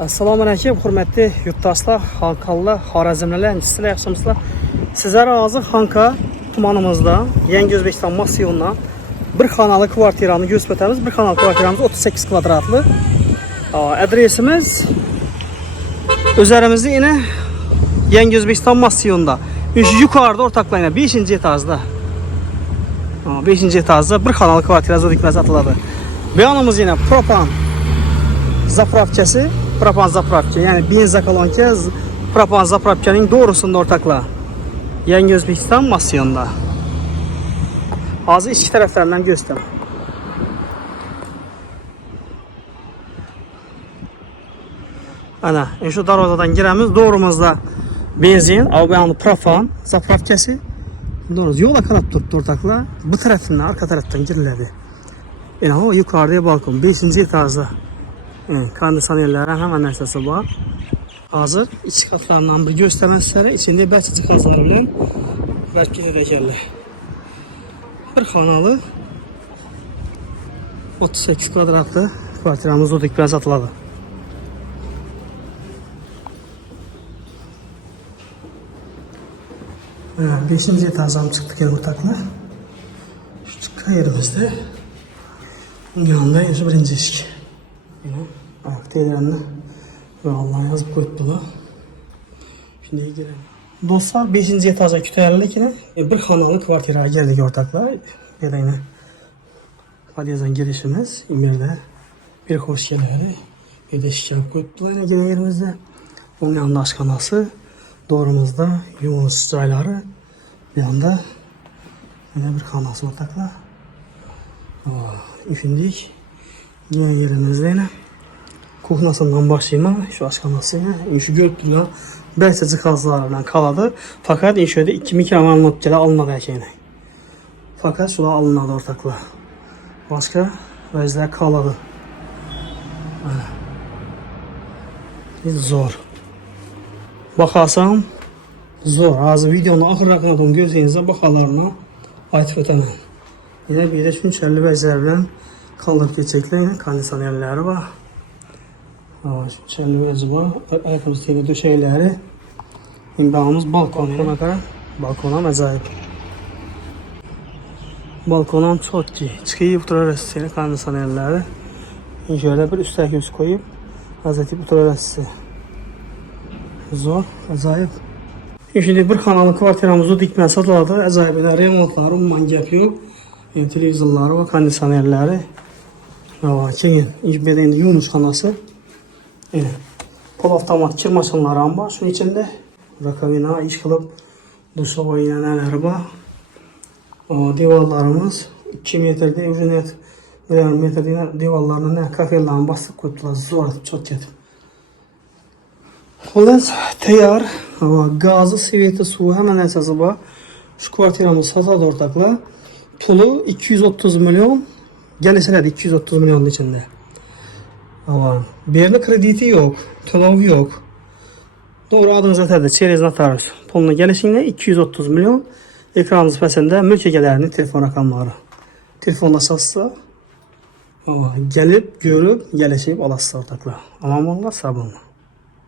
Assalamu alaikum, hürmetli yurttaşlar, Xankalılar, Xorazmlilər, sizlər yaxşımısınızlar? Sizlərə hazır Xanka tumanımızda, Yeni Özbekistan massivundan bir xanalı kvartiranı göstəririz. Bir xanalı kvartiramız 38 kvadratlı. Adresimiz üzerimizde yine Yeni Özbekistan massivunda. Yukarıda ortaklayına 5. etajda. 5. etajda bir xanalı kvartirazı dikməz atıladı. Beyanımız yine propan zapravkası. Propan zapravka, yani benzin kolonka propan zapravkanın doğrusunda ortakla. Yeni Özbekistan massivunda. Hazır iki tərəflərindən göstər. Ana, şu darvazadan giremiz. Doğrumuzda benzin, avbayanlı propan zapravkası. Doğru, yola kanat tuttu ortakla. Bu tarafından, arka taraftan girilədi. Yani o yukarıda balkon, 5. etajda. Kondisionerlərin hemen nəsəsi var. Hazır iç katlarından bir göstərmə sizlərə. İçində bəlkə cihazları bilən bəlkə edəkərlər. Bir xanalı 38 kvadratlı kvartiramız odur ki, biraz satıladı. Evet, 5. etajdan çıxdıq yine ortakla. Şu çıkka yerimizde. Bunun yanında yaşı 1. eşik. Yine ayak değerlerini ve Allah'a yazıp koydular. Şimdi girelim. Dostlar 5. etaja kütəyərlik yine bir xanalı kvartiraya geldik ortaklar. Belə yine Padiyazan girişimiz. İmirdə bir hoş gelir. Bir de şikayet koydular yine gene yerimizde. Onun yanında aşkanası. Doğrumuzda yumurta çayları. Bir yanda yine bir xanası ortaklar. Üfindik. Yine yerimizde yine kuhnasından başlayayım. Şu aşkanası yine. Şu gördüler. Belki cihazlarından kaladı. Fakat inşöyle 2000 km notçada alınmadı erkeğine. Fakat şurada alınmadı ortakla. Başka vəzlər kaladı. Zor. Bakarsam zor. Hazır videonun axır rəqəmdən gözləyinizə baxalarına aytıb ötəmən. Yine bir de şünçərli vəzlərlə kaldırıp geçecekler. Yine kondisionerləri var. Şünçərli vəzi var. Ayakkabısı teyli döşəkləri. İmbağımız balkon. Balkonam acayip. Balkonam çok ki. Çıxıyıb oturarız yine kondisionerləri. Şöyle bir üstəki üst koyup azətib oturarız. Zor, acayip. Şimdi bir xanalı kvartiramızı dikmə satıladı. Acayiblər, remontları, umman gəp yox. Televizorları ve kondisionerleri. Keyin indi Yunus xanası. Pol avtomat kir maşınları var. Şunun içinde rakovina iş kılıp duşa neler var. Divarlarımız 2 metrede ucunet 1 metrede divarlarına kafelerine bastık koydular. Zor çok kötü. Xullas tayyor. Gazı, sveti, su hemen esası var. Şu kvartiramız satıladı ortakla. Pulu 230 milyon. Gelişeler 230 milyonun içinde. Ama birinin krediti yok. Tolovu yok. Doğru adınız ötədir. Çerezini atarız. Pulunu gelişinle 230 milyon. Ekranınız pəsində mülkəgələrini, telefon rakamları. Telefonlaşarsa gelip görüp gelişip alasınız ortakla. Aman bunlar sabunla.